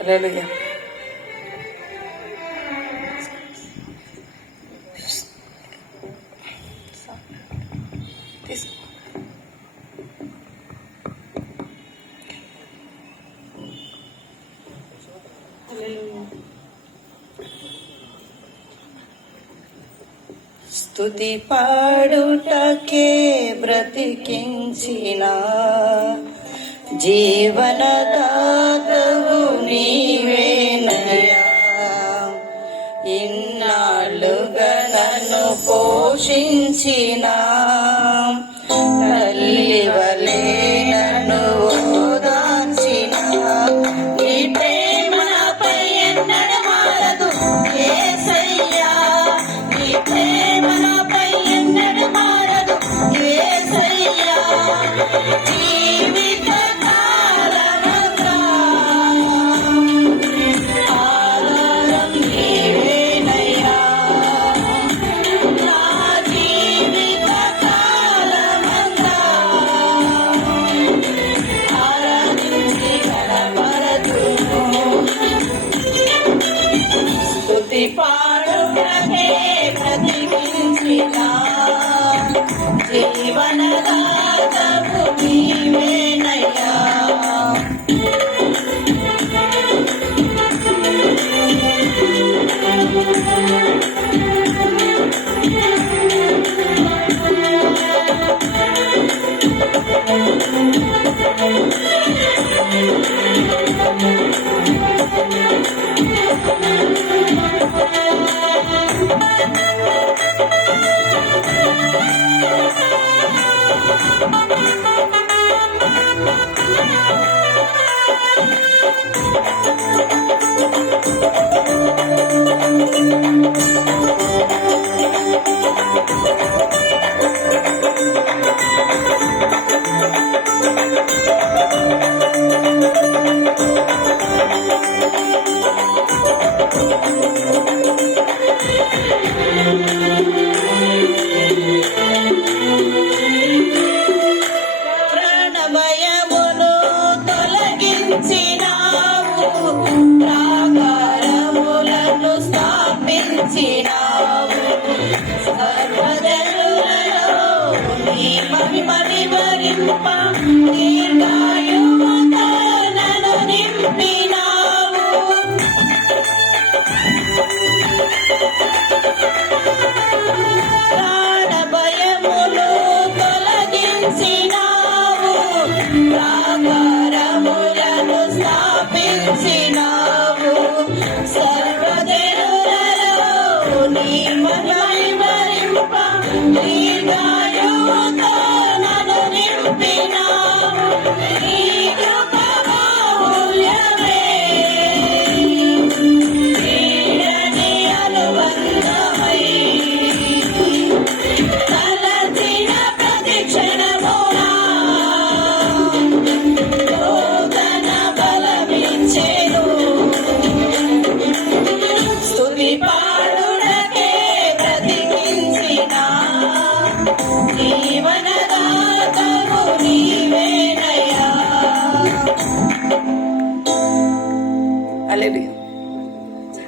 radio స్థుతి పాడుటకే బ్రతికించిన జీవనదా 心齐了。జీవన కరుణించినావు సర్వదరులలో నీ మహిమ వివరింప నీ గాయువతో నన్ను